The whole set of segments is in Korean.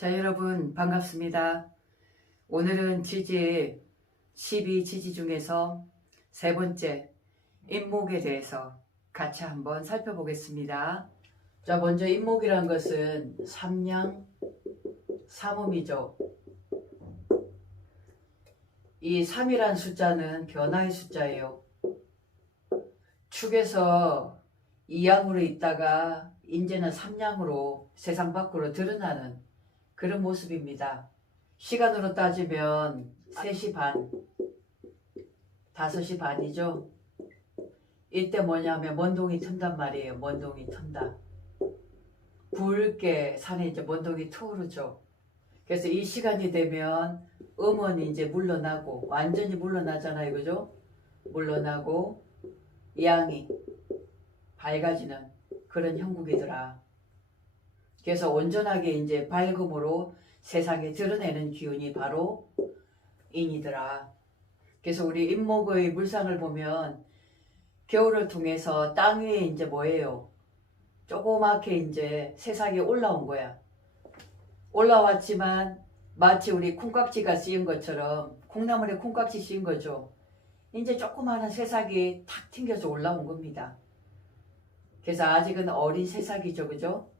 자, 여러분 반갑습니다. 오늘은 지지 12지지 중에서 세 번째 인목에 대해서 같이 한번 살펴보겠습니다. 자, 먼저 인목이란 것은 삼양 삼음이죠. 이 3이란 숫자는 변화의 숫자예요. 축에서 2양으로 있다가 이제는 3양으로 세상 밖으로 드러나는 그런 모습입니다. 시간으로 따지면 3시 반, 5시 반이죠. 이때 뭐냐면 먼동이 튼단 말이에요. 먼동이 튼다. 붉게 산에 이제 먼동이 트오르죠. 그래서 이 시간이 되면 음은 이제 물러나고, 완전히 물러나잖아요. 그죠? 물러나고 양이 밝아지는 그런 형국이더라. 그래서 온전하게 이제 밝음으로 세상에 드러내는 기운이 바로 인이더라. 그래서 우리 인목의 물상을 보면 겨울을 통해서 땅 위에 이제 뭐예요? 조그맣게 이제 세상에 올라온 거야. 올라왔지만 마치 우리 콩깍지가 씌인 것처럼 콩나물에 콩깍지 씌인 거죠. 이제 조그마한 새싹이 탁 튕겨서 올라온 겁니다. 그래서 아직은 어린 새싹이죠. 그죠?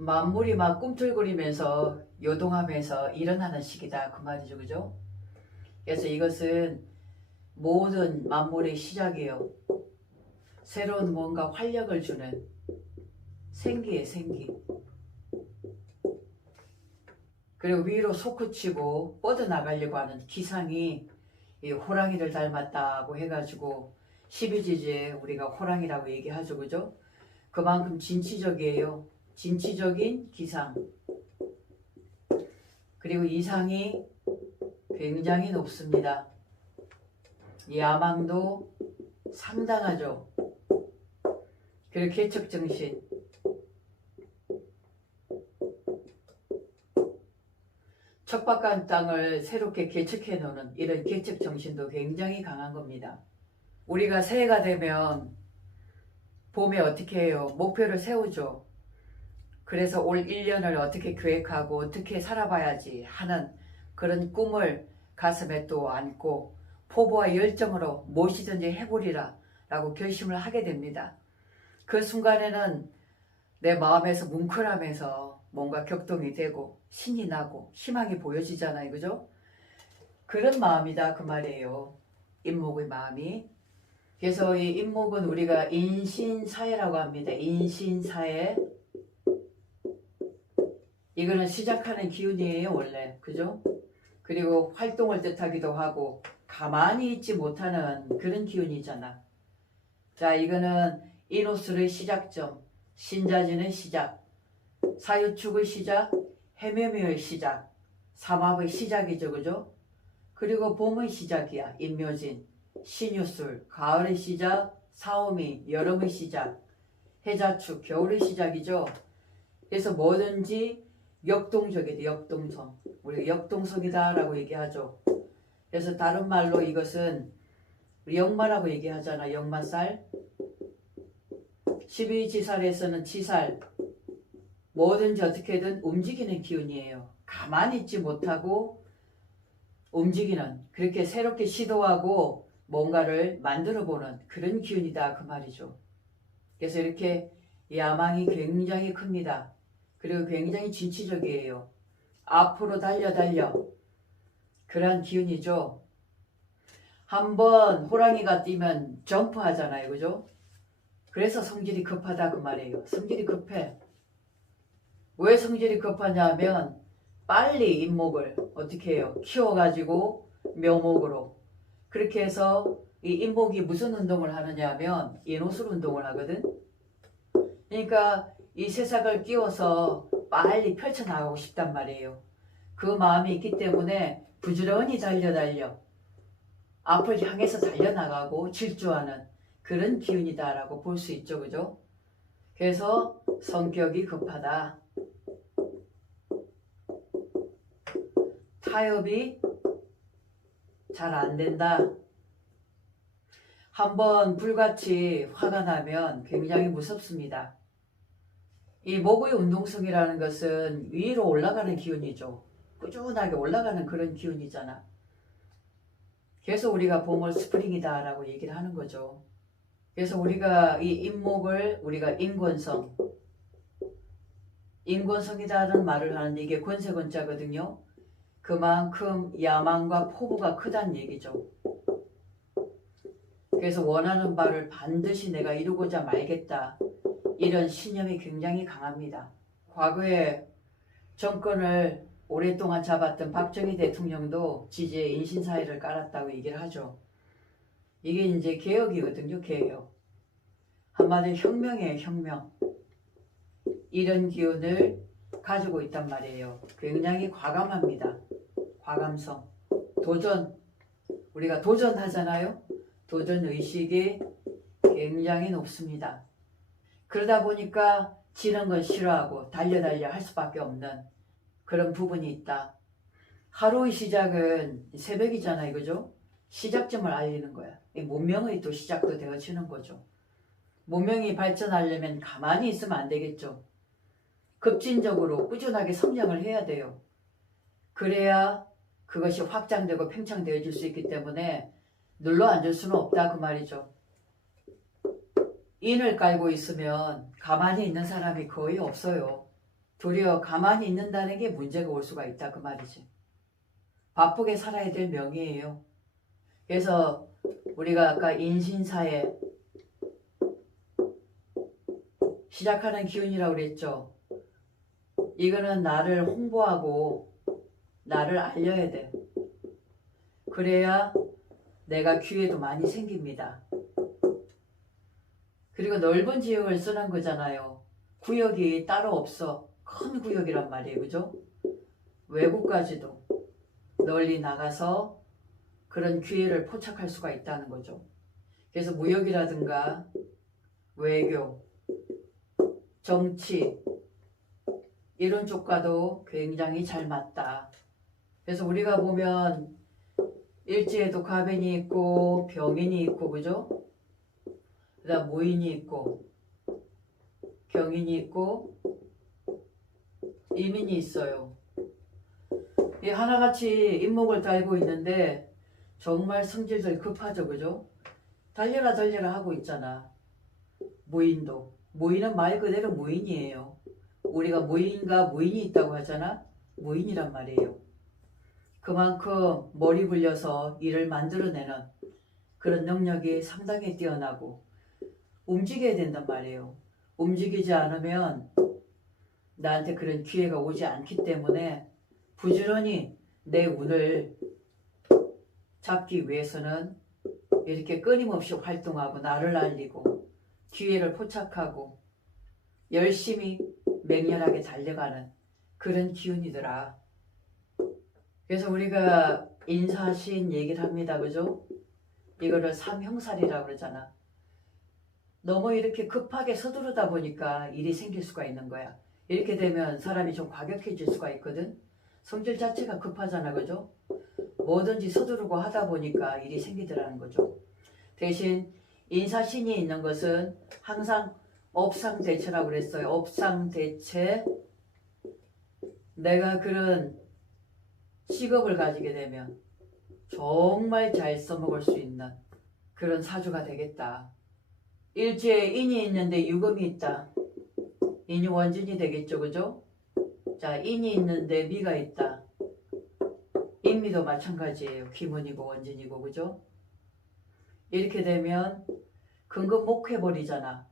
만물이 막 꿈틀거리면서 요동하면서 일어나는 시기다 그 말이죠. 그죠? 그래서 이것은 모든 만물의 시작이에요. 새로운 뭔가 활력을 주는 생기의 생기. 그리고 위로 솟구치고 뻗어나가려고 하는 기상이 이 호랑이를 닮았다고 해가지고 12지지에 우리가 호랑이라고 얘기하죠. 그죠? 그만큼 진취적이에요. 진취적인 기상. 그리고 이상이 굉장히 높습니다. 야망도 상당하죠. 그리고 개척정신. 척박한 땅을 새롭게 개척해 놓는 이런 개척정신도 굉장히 강한 겁니다. 우리가 새해가 되면 봄에 어떻게 해요? 목표를 세우죠. 그래서 올 1년을 어떻게 계획하고 어떻게 살아봐야지 하는 그런 꿈을 가슴에 또 안고 포부와 열정으로 무엇이든지 해보리라 라고 결심을 하게 됩니다. 그 순간에는 내 마음에서 뭉클하면서 뭔가 격동이 되고 신이 나고 희망이 보여지잖아요. 그죠? 그런 마음이다 그 말이에요. 인목의 마음이. 그래서 이 인목은 우리가 인신사회라고 합니다. 인신사회. 이거는 시작하는 기운이에요 원래. 그죠? 그리고 활동을 뜻하기도 하고 가만히 있지 못하는 그런 기운이잖아. 자, 이거는 인호술의 시작점, 신자진의 시작, 사유축의 시작, 해묘묘의 시작, 삼합의 시작이죠. 그죠? 그리고 봄의 시작이야. 인묘진, 신유술, 가을의 시작, 사오미, 여름의 시작, 해자축, 겨울의 시작이죠. 그래서 뭐든지 역동적이다. 역동성. 우리가 역동성이다 라고 얘기하죠. 그래서 다른 말로 이것은 역마라고 얘기하잖아. 역마살. 12지살에서는 지살. 뭐든지 어떻게든 움직이는 기운이에요. 가만히 있지 못하고 움직이는, 그렇게 새롭게 시도하고 뭔가를 만들어보는 그런 기운이다 그 말이죠. 그래서 이렇게 야망이 굉장히 큽니다. 그리고 굉장히 진취적이에요. 앞으로 달려 그런 기운이죠. 한번 호랑이가 뛰면 점프하잖아요. 그죠? 그래서 성질이 급하다 그 말이에요. 성질이 급해. 왜 성질이 급하냐면 빨리 인목을 어떻게 해요? 키워가지고 묘목으로. 그렇게 해서 이 인목이 무슨 운동을 하느냐 하면 인호술 운동을 하거든. 그러니까 이 새싹을 끼워서 빨리 펼쳐나가고 싶단 말이에요. 그 마음이 있기 때문에 부지런히 달려 앞을 향해서 달려나가고 질주하는 그런 기운이다라고 볼 수 있죠. 그죠? 그래서 성격이 급하다. 타협이 잘 안 된다. 한번 불같이 화가 나면 굉장히 무섭습니다. 이 목의 운동성이라는 것은 위로 올라가는 기운이죠. 꾸준하게 올라가는 그런 기운이잖아. 그래서 우리가 봄을 스프링이다 라고 얘기를 하는 거죠. 그래서 우리가 이 임목을 우리가 인권성이다라는 말을 하는데 이게 권세권자거든요. 그만큼 야망과 포부가 크다는 얘기죠. 그래서 원하는 바를 반드시 내가 이루고자 말겠다. 이런 신념이 굉장히 강합니다. 과거에 정권을 오랫동안 잡았던 박정희 대통령도 지지에 인신사회를 깔았다고 얘기를 하죠. 이게 이제 개혁이거든요. 개혁. 한마디로 혁명이에요. 혁명. 이런 기운을 가지고 있단 말이에요. 굉장히 과감합니다. 과감성. 도전. 우리가 도전하잖아요. 도전의식이 굉장히 높습니다. 그러다 보니까 지는 건 싫어하고 달려 할 수밖에 없는 그런 부분이 있다. 하루의 시작은 새벽이잖아요. 그죠? 시작점을 알리는 거야. 문명의 또 시작도 되어지는 거죠. 문명이 발전하려면 가만히 있으면 안 되겠죠. 급진적으로 꾸준하게 성장을 해야 돼요. 그래야 그것이 확장되고 팽창되어질 수 있기 때문에 눌러 앉을 수는 없다 그 말이죠. 인을 깔고 있으면 가만히 있는 사람이 거의 없어요. 도리어 가만히 있는다는 게 문제가 올 수가 있다 그 말이지. 바쁘게 살아야 될 명이에요. 그래서 우리가 아까 인신사회 시작하는 기운이라고 그랬죠. 이거는 나를 홍보하고 나를 알려야 돼. 그래야 내가 기회도 많이 생깁니다. 그리고 넓은 지역을 쓰는 거잖아요. 구역이 따로 없어. 큰 구역이란 말이에요. 그죠? 외국까지도 널리 나가서 그런 기회를 포착할 수가 있다는 거죠. 그래서 무역이라든가 외교, 정치 이런 쪽과도 굉장히 잘 맞다. 그래서 우리가 보면 일지에도 가변이 있고 병인이 있고 그죠? 그다음 무인이 있고 경인이 있고 이민이 있어요. 이 하나같이 인목을 달고 있는데 정말 성질들 급하죠. 그죠? 달려라 하고 있잖아. 무인은 말 그대로 무인이에요. 우리가 무인과 무인이 있다고 하잖아. 무인이란 말이에요. 그만큼 머리 굴려서 일을 만들어내는 그런 능력이 상당히 뛰어나고 움직여야 된단 말이에요. 움직이지 않으면 나한테 그런 기회가 오지 않기 때문에 부지런히 내 운을 잡기 위해서는 이렇게 끊임없이 활동하고 나를 알리고 기회를 포착하고 열심히 맹렬하게 달려가는 그런 기운이더라. 그래서 우리가 인사신 얘기를 합니다. 그죠? 이거를 삼형살이라고 그러잖아. 너무 이렇게 급하게 서두르다 보니까 일이 생길 수가 있는 거야. 이렇게 되면 사람이 좀 과격해질 수가 있거든. 성질 자체가 급하잖아. 그죠? 뭐든지 서두르고 하다 보니까 일이 생기더라는 거죠. 대신 인사신이 있는 것은 항상 업상대체라고 그랬어요. 업상대체. 내가 그런 직업을 가지게 되면 정말 잘 써먹을 수 있는 그런 사주가 되겠다. 일지에 인이 있는데 유금이 있다. 인이 원진이 되겠죠. 그죠? 자, 인이 있는데 미가 있다. 인미도 마찬가지예요. 기문이고 원진이고 그죠? 이렇게 되면 근금목해버리잖아.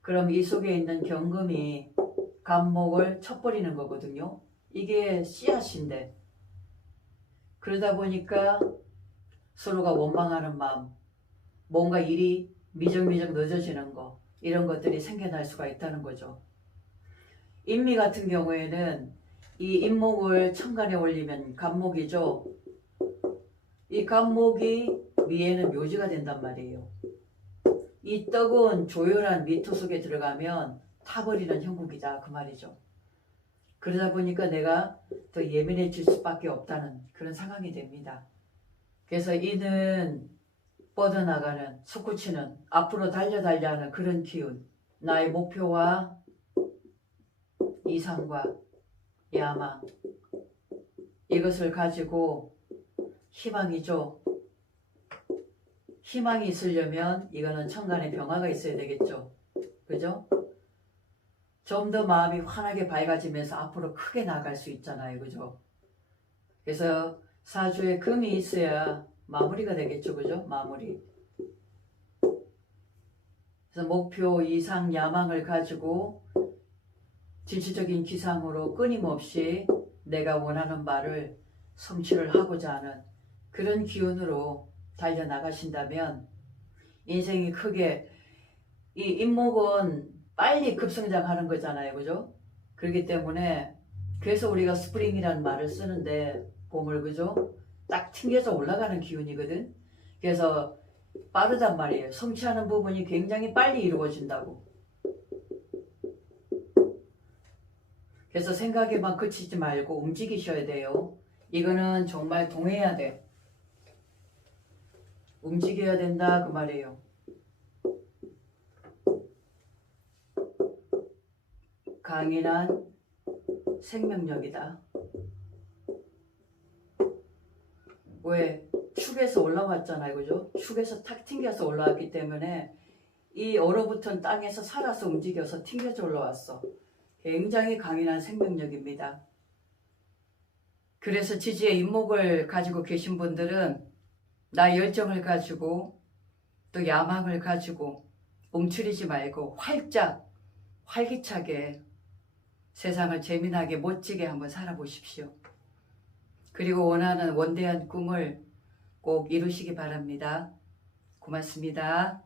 그럼 이 속에 있는 경금이 간목을 쳐버리는 거거든요. 이게 씨앗인데 그러다 보니까 서로가 원망하는 마음, 뭔가 일이 미적미적 늦어지는 거 이런 것들이 생겨날 수가 있다는 거죠. 인미 같은 경우에는 이 인목을 천간에 올리면 간목이죠. 이 간목이 미에는 묘지가 된단 말이에요. 이 떡은 조열한 미토 속에 들어가면 타버리는 형국이다 그 말이죠. 그러다 보니까 내가 더 예민해질 수밖에 없다는 그런 상황이 됩니다. 그래서 이는 뻗어나가는 솟구치는 앞으로 달려 하는 그런 기운, 나의 목표와 이상과 야망, 이것을 가지고 희망이죠. 희망이 있으려면 이거는 천간에 병화가 있어야 되겠죠. 그죠? 좀 더 마음이 환하게 밝아지면서 앞으로 크게 나갈 수 있잖아요. 그죠? 그래서 사주에 금이 있어야 마무리가 되겠죠. 그죠? 마무리. 그래서 목표, 이상, 야망을 가지고 질주적인 기상으로 끊임없이 내가 원하는 바를 성취를 하고자 하는 그런 기운으로 달려나가신다면 인생이 크게, 이 인목은 빨리 급성장하는 거잖아요. 그죠? 그렇기 때문에 그래서 우리가 스프링이라는 말을 쓰는데 봄을, 그죠? 딱 튕겨서 올라가는 기운이거든. 그래서 빠르단 말이에요. 성취하는 부분이 굉장히 빨리 이루어진다고. 그래서 생각에만 그치지 말고 움직이셔야 돼요. 이거는 정말 동해야 돼. 움직여야 된다 그 말이에요. 강인한 생명력이다. 왜? 축에서 올라왔잖아요. 그죠? 축에서 탁 튕겨서 올라왔기 때문에 이 얼어붙은 땅에서 살아서 움직여서 튕겨서 올라왔어. 굉장히 강인한 생명력입니다. 그래서 지지의 인목을 가지고 계신 분들은 나 열정을 가지고 또 야망을 가지고 움츠리지 말고 활짝 활기차게 세상을 재미나게 멋지게 한번 살아보십시오. 그리고 원하는 원대한 꿈을 꼭 이루시기 바랍니다. 고맙습니다.